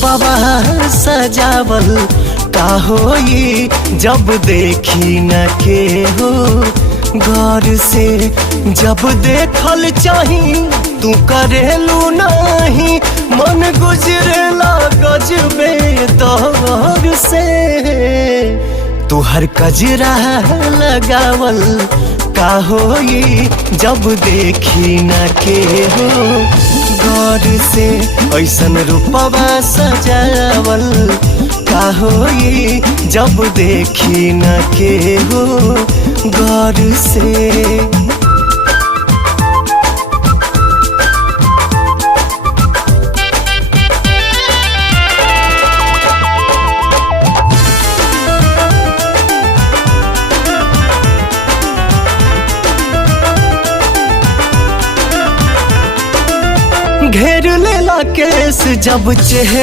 रूपवा सजावल का होई जब देखी न के हो गौर से। जब देखल चाही तू करेलू नहीं, मन गुजरेला गजबे दौर से। तू हर कजरा लगावल का होई जब देखी न के हो गौर से। ऐसन रूपवा सजावल का होई जब देखी न के हो गौर से। घेर लेला केस जब चेहरा